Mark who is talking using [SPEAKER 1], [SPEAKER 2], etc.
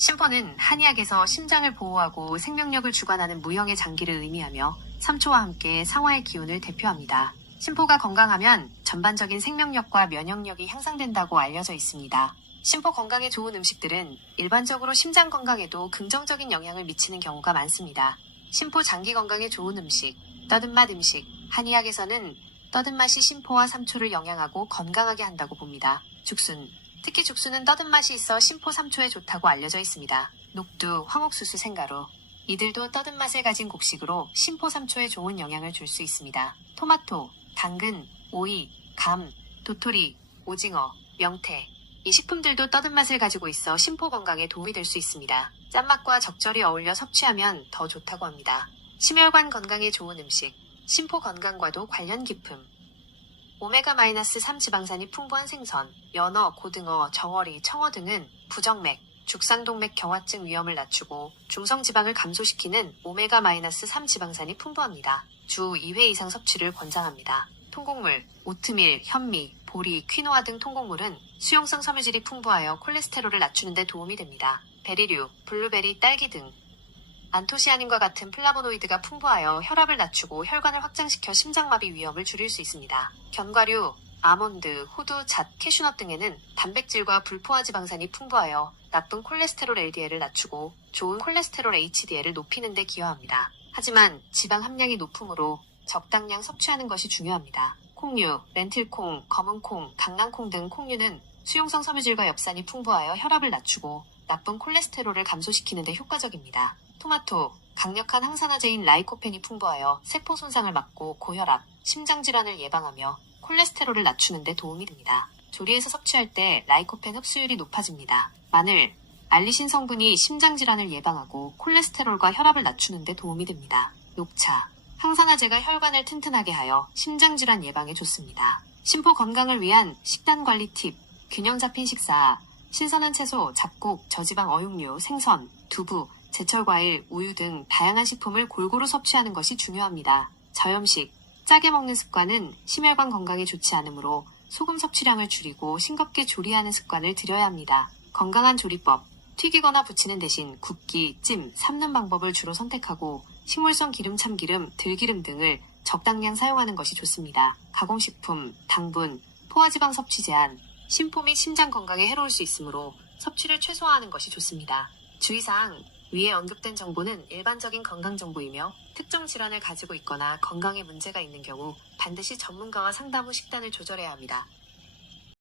[SPEAKER 1] 심포는 한의학에서 심장을 보호하고 생명력을 주관하는 무형의 장기를 의미하며 삼초와 함께 상화의 기운을 대표합니다. 심포가 건강하면 전반적인 생명력과 면역력이 향상된다고 알려져 있습니다. 심포 건강에 좋은 음식들은 일반적으로 심장 건강에도 긍정적인 영향을 미치는 경우가 많습니다. 심포 장기 건강에 좋은 음식, 떠든 맛 음식, 한의학에서는 떠든 맛이 심포와 삼초를 영양하고 건강하게 한다고 봅니다. 죽순, 특히 죽순은 떠든 맛이 있어 심포 삼초에 좋다고 알려져 있습니다. 녹두, 황옥수수, 생가루. 이들도 떠든 맛을 가진 곡식으로 심포 삼초에 좋은 영향을 줄 수 있습니다. 토마토, 당근, 오이, 감, 도토리, 오징어, 명태. 이 식품들도 떠든 맛을 가지고 있어 심포 건강에 도움이 될 수 있습니다. 짠맛과 적절히 어울려 섭취하면 더 좋다고 합니다. 심혈관 건강에 좋은 음식, 심포 건강과도 관련 깊음. 오메가-3 지방산이 풍부한 생선, 연어, 고등어, 정어리, 청어 등은 부정맥, 죽상동맥 경화증 위험을 낮추고 중성지방을 감소시키는 오메가-3 지방산이 풍부합니다. 주 2회 이상 섭취를 권장합니다. 통곡물, 오트밀, 현미, 보리, 퀴노아 등 통곡물은 수용성 섬유질이 풍부하여 콜레스테롤을 낮추는 데 도움이 됩니다. 베리류, 블루베리, 딸기 등 안토시아닌과 같은 플라보노이드가 풍부하여 혈압을 낮추고 혈관을 확장시켜 심장마비 위험을 줄일 수 있습니다. 견과류, 아몬드, 호두, 잣, 캐슈넛 등에는 단백질과 불포화 지방산이 풍부하여 나쁜 콜레스테롤 LDL을 낮추고 좋은 콜레스테롤 HDL을 높이는 데 기여합니다. 하지만 지방 함량이 높으므로 적당량 섭취하는 것이 중요합니다. 콩류, 렌틸콩, 검은콩, 강낭콩 등 콩류는 수용성 섬유질과 엽산이 풍부하여 혈압을 낮추고 나쁜 콜레스테롤을 감소시키는 데 효과적입니다. 토마토, 강력한 항산화제인 라이코펜이 풍부하여 세포 손상을 막고 고혈압, 심장 질환을 예방하며 콜레스테롤을 낮추는 데 도움이 됩니다. 조리에서 섭취할 때 라이코펜 흡수율이 높아집니다. 마늘, 알리신 성분이 심장 질환을 예방하고 콜레스테롤과 혈압을 낮추는 데 도움이 됩니다. 녹차, 항산화제가 혈관을 튼튼하게 하여 심장 질환 예방에 좋습니다. 심포 건강을 위한 식단 관리 팁, 균형 잡힌 식사, 신선한 채소, 잡곡, 저지방 어육류, 생선, 두부, 제철 과일, 우유 등 다양한 식품을 골고루 섭취하는 것이 중요합니다. 저염식, 짜게 먹는 습관은 심혈관 건강에 좋지 않으므로 소금 섭취량을 줄이고 싱겁게 조리하는 습관을 들여야 합니다. 건강한 조리법, 튀기거나 부치는 대신 굽기, 찜, 삶는 방법을 주로 선택하고 식물성 기름, 참기름, 들기름 등을 적당량 사용하는 것이 좋습니다. 가공식품, 당분, 포화지방 섭취 제한, 심포 및 심장 건강에 해로울 수 있으므로 섭취를 최소화하는 것이 좋습니다. 주의사항, 위에 언급된 정보는 일반적인 건강 정보이며 특정 질환을 가지고 있거나 건강에 문제가 있는 경우 반드시 전문가와 상담 후 식단을 조절해야 합니다.